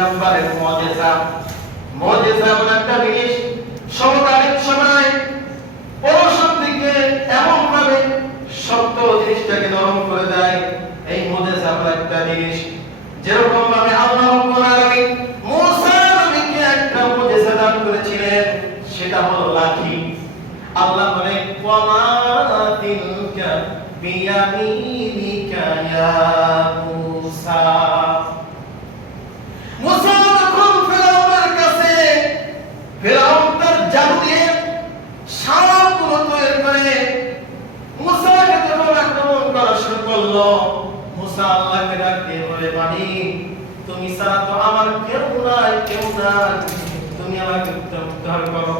নম্বরের মুজিজা। মুজিজা এমন একটা জিনিস সমকালীন সময় পরশুর দিকে এমন ভাবে শক্ত জিনিসটাকে নরম করে দেয়। এই মুজিজা এমন একটা জিনিস যেরকম ভাবে আল্লাহ রাব্বুল আলামিন মুসা নবীকে একটা মুজিজা দান করেছিলেন, সেটা হলো লাঠি। আল্লাহ বলেন ওয়ামা তিলকা বিয়ামিনিকা ইয়া মুসা। মুসা যখন ফিরআউনের কাছে, ফিরআউন তার জাদু দিয়ে সাপগুলো তৈরি করে মুসাকে যখন আক্রমণ করা শুরু করলো, মুসা আল্লাহকে ডাক দিয়ে বলে, মালিক তুমি ছাড়া তো আমার কেউ নাই, তুমি আমাকে উদ্ধার করো।